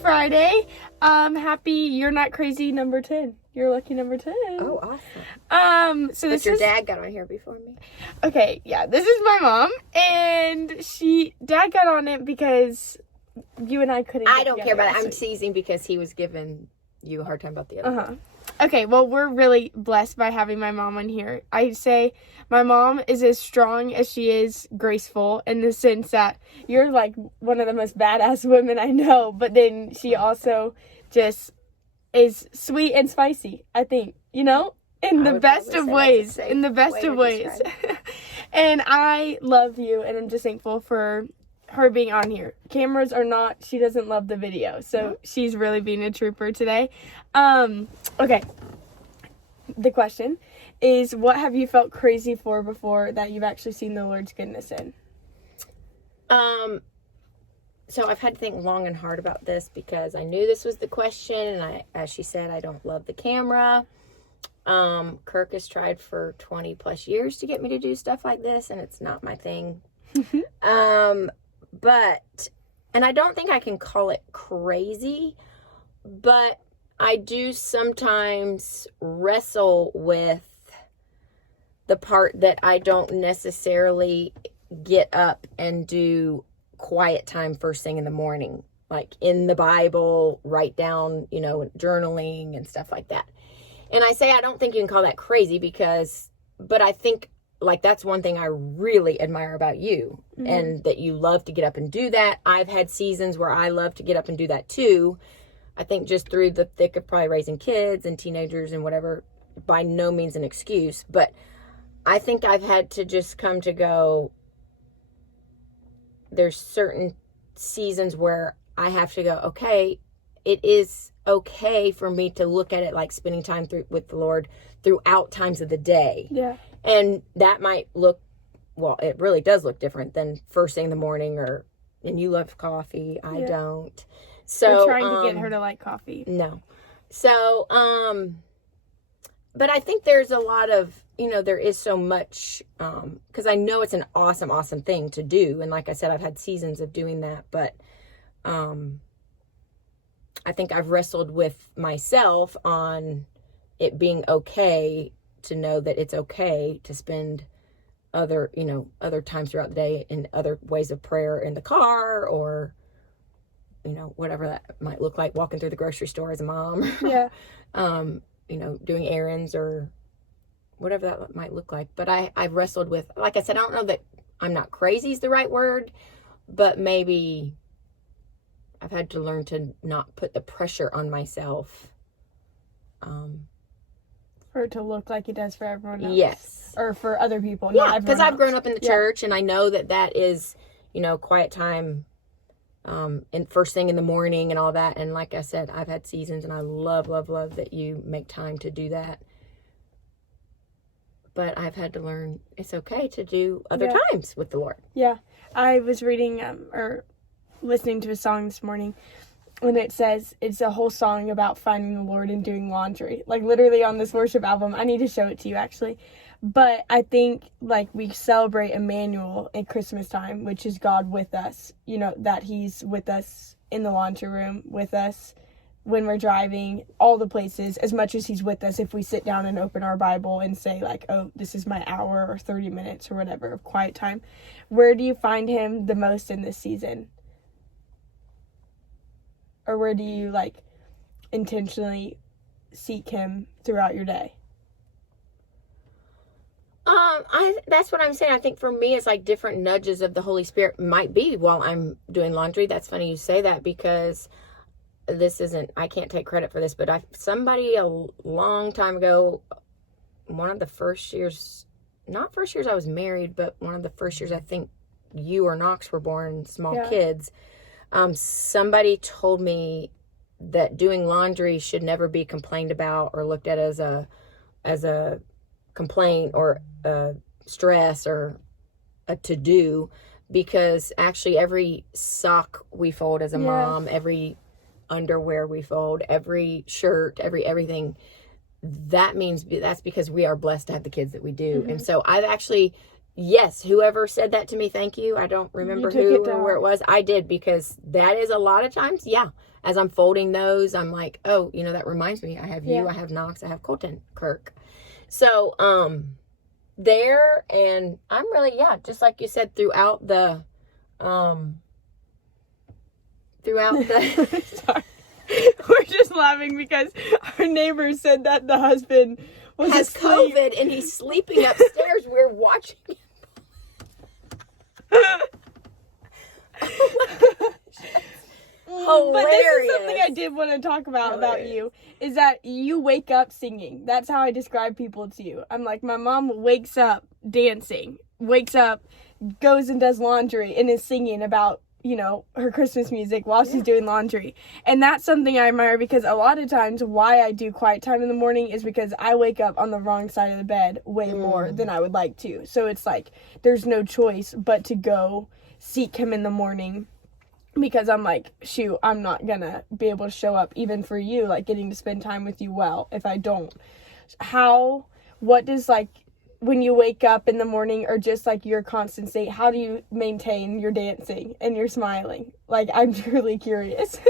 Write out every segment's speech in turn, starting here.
Friday. Happy You're Not Crazy number 10. You're lucky number 10. Oh, awesome. So but your dad got on here before me. Okay, yeah, this is my mom, and Dad got on it because you and I couldn't. I don't care about it. I'm teasing because he was giving you a hard time about the other one. Okay, well, we're really blessed by having my mom on here. I'd say my mom is as strong as she is graceful, in the sense that you're like one of the most badass women I know, but then she also just is sweet and spicy, I think, in the best of ways. In the best of ways. And I love you, and I'm just thankful for her being on here. Cameras are not, she doesn't love the video, so she's really being a trooper today. Okay. The question is, what have you felt crazy for before that you've actually seen the Lord's goodness in? So I've had to think long and hard about this because I knew this was the question, and as she said, I don't love the camera. Kirk has tried for 20 plus years to get me to do stuff like this, and it's not my thing. And I don't think I can call it crazy, but I do sometimes wrestle with the part that I don't necessarily get up and do quiet time first thing in the morning, like in the Bible, write down, journaling and stuff like that. And I say I don't think you can call that crazy but I think that's one thing I really admire about you, and that you love to get up and do that. I've had seasons where I love to get up and do that too. I think just through the thick of probably raising kids and teenagers and whatever, by no means an excuse, but I think I've had to just come to go, there's certain seasons where I have to go, okay, it is okay for me to look at it like spending time with the Lord throughout times of the day. Yeah. And that might look, it really does look different than first thing in the morning, and you love coffee. I don't. So we're trying to get her to like coffee. No. So, but I think there's a lot of, there is so much, because I know it's an awesome, awesome thing to do. And like I said, I've had seasons of doing that, but I think I've wrestled with myself on it being okay to know that it's okay to spend other times throughout the day in other ways of prayer in the car, or, whatever that might look like, walking through the grocery store as a mom. Yeah. Doing errands or whatever that might look like. But I've wrestled with, like I said, I don't know that I'm not crazy is the right word, but maybe I've had to learn to not put the pressure on myself. For it to look like it does for everyone else. Yes. Or for other people. Yeah, because I've grown up in the church, and I know that is, quiet time, and first thing in the morning and all that. And like I said, I've had seasons, and I love, love, love that you make time to do that. But I've had to learn it's okay to do other times with the Lord. Yeah. I was reading or listening to a song this morning, and it says it's a whole song about finding the Lord and doing laundry. Like literally on this worship album. I need to show it to you actually. But I think we celebrate Emmanuel at Christmas time, which is God with us. That he's with us in the laundry room, with us when we're driving, all the places, as much as he's with us if we sit down and open our Bible and say oh, this is my hour or 30 minutes or whatever of quiet time. Where do you find him the most in this season? Or where do you intentionally seek him throughout your day? That's what I'm saying. I think for me, it's different nudges of the Holy Spirit might be while I'm doing laundry. That's funny you say that, because I can't take credit for this, but somebody a long time ago, one of the first years, not first years I was married, but one of the first years I think you or Knox were born, small kids, somebody told me that doing laundry should never be complained about or looked at as a complaint or a stress or a to-do, because actually every sock we fold as a mom, every underwear we fold, every shirt, everything, that's because we are blessed to have the kids that we do. And so I've actually yes, whoever said that to me, thank you. I don't remember who or where it was. I did, because that is a lot of times, as I'm folding those, I'm like, oh, that reminds me, I have you, I have Knox, I have Colton Kirk. So, there, and I'm really, just like you said, throughout the Sorry. We're just laughing because our neighbor said that the husband has asleep. COVID and he's sleeping upstairs. We're watching him. Oh but this is something I did want to talk about you, is that you wake up singing. That's how I describe people to you. I'm like, my mom wakes up dancing, wakes up, goes and does laundry, and is singing about, her Christmas music while she's doing laundry. And that's something I admire, because a lot of times why I do quiet time in the morning is because I wake up on the wrong side of the bed way more than I would like to. So it's like, there's no choice but to go seek him in the morning, because I'm like, shoot, I'm not gonna be able to show up even for you, like getting to spend time with you well, if I don't. What does, like, when you wake up in the morning, or just like your constant state, how do you maintain your dancing and your smiling? Like, I'm really curious.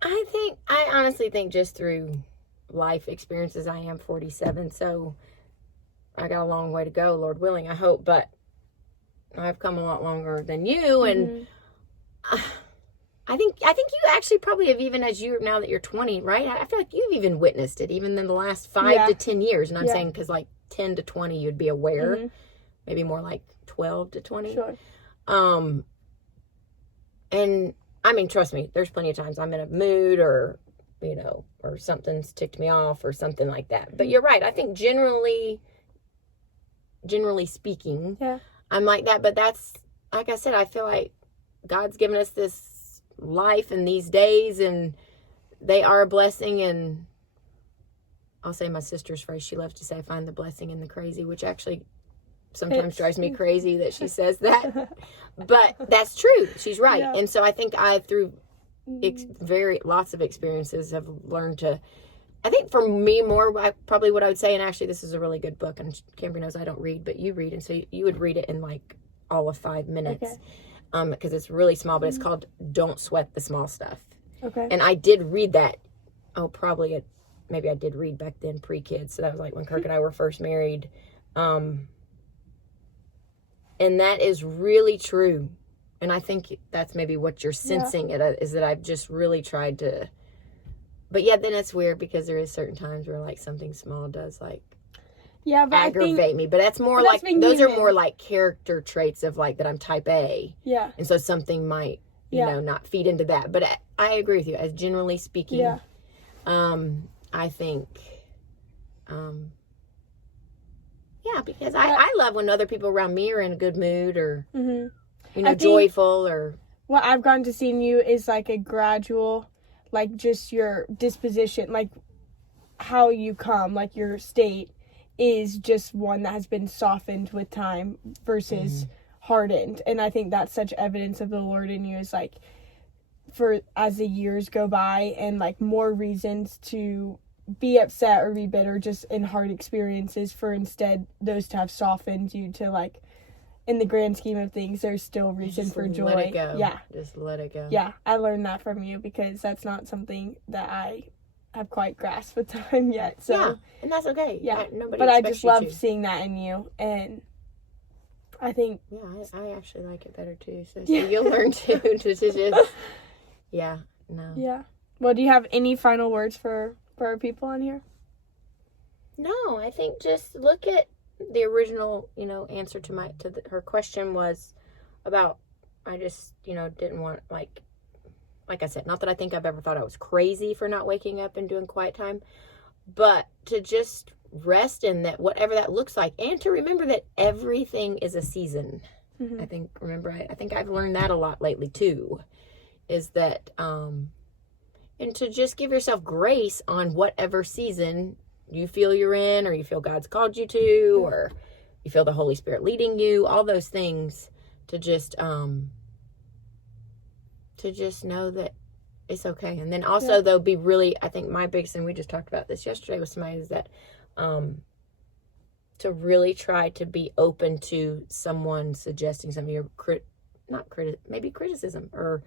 I honestly think just through life experiences, I am 47, so I got a long way to go, Lord willing, I hope, but I've come a lot longer than you, and I think you actually probably have, even as you, now that you're 20, right? I feel like you've even witnessed it, even in the last 5 to 10 years. And I'm saying, because like 10 to 20, you'd be aware, maybe more like 12 to 20. Sure. And I mean, trust me, there's plenty of times I'm in a mood, or, or something's ticked me off or something like that. But you're right. I think generally speaking, I'm like that. But that's, like I said, I feel like God's given us this life and these days, and they are a blessing. And I'll say my sister's phrase, she loves to say, find the blessing in the crazy, which actually sometimes drives me crazy that she says that, but that's true. She's right. And so I think through lots of experiences, have learned to, I think for me more, probably what I would say, and actually this is a really good book, and Cambry knows I don't read, but you read, and so you would read it in like all of 5 minutes. Because it's really small, but it's called Don't Sweat the Small Stuff. Okay. And I did read that, maybe I did read back then, pre-kids, so that was like when Kirk and I were first married. And that is really true. And I think that's maybe what you're sensing, is that I've just really tried to, but then it's weird, because there is certain times where like something small does like but aggravate me, but that's more like, those are more like character traits of like that I'm type A. And so something might, not feed into that. But I agree with you, as generally speaking, I think, because I love when other people around me are in a good mood, or, joyful, or. What I've gotten to see in you is like a gradual, like just your disposition, like how you come, like your state is just one that has been softened with time versus hardened. And I think that's such evidence of the Lord in you, is like, for as the years go by, and like more reasons to be upset or be bitter just in hard experiences, for instead those to have softened you to, like, in the grand scheme of things, there's still reason for joy. Let it go. Just let it go. I learned that from you, because that's not something that I have quite grasped with time yet. So and that's okay. But I just love seeing that in you, and I think I actually like it better too. So you'll learn too to just Well, do you have any final words for our people on here? No, I think just look at the original, answer to her question was about, I just, didn't want, like I said, not that I think I've ever thought I was crazy for not waking up and doing quiet time, but to just rest in that, whatever that looks like, and to remember that everything is a season. I think I've learned that a lot lately too, is that, and to just give yourself grace on whatever season you feel you're in, or you feel God's called you to, or you feel the Holy Spirit leading you, all those things, to just know that it's okay. And then also though, be really, I think my biggest thing, we just talked about this yesterday with somebody, is that to to really try to be open to someone suggesting something, or maybe criticism, or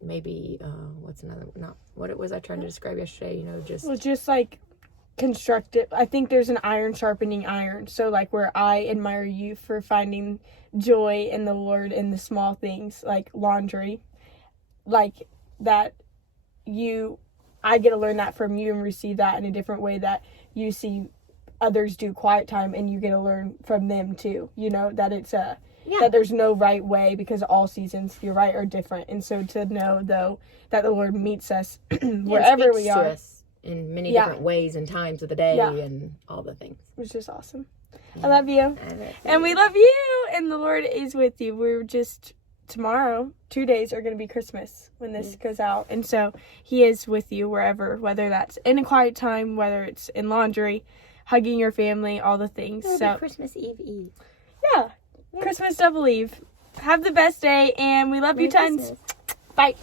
maybe what's another, not what it was I tried to describe yesterday, just like constructive. I think there's an iron sharpening iron. So like where I admire you for finding joy in the Lord in the small things like laundry, like that I get to learn that from you and receive that in a different way that you see others do quiet time, and you get to learn from them too, that it's that there's no right way, because all seasons, you're right, are different. And so to know though that the Lord meets us wherever we are, to us in many different ways and times of the day and all the things. Which is awesome. I love you. And we love you. And the Lord is with you. We're just, tomorrow, 2 days are going to be Christmas when this goes out. And so he is with you wherever, whether that's in a quiet time, whether it's in laundry, hugging your family, all the things. It'll be Christmas Eve. Yeah. Christmas double Eve. Have the best day, and we love you tons. Christmas. Bye.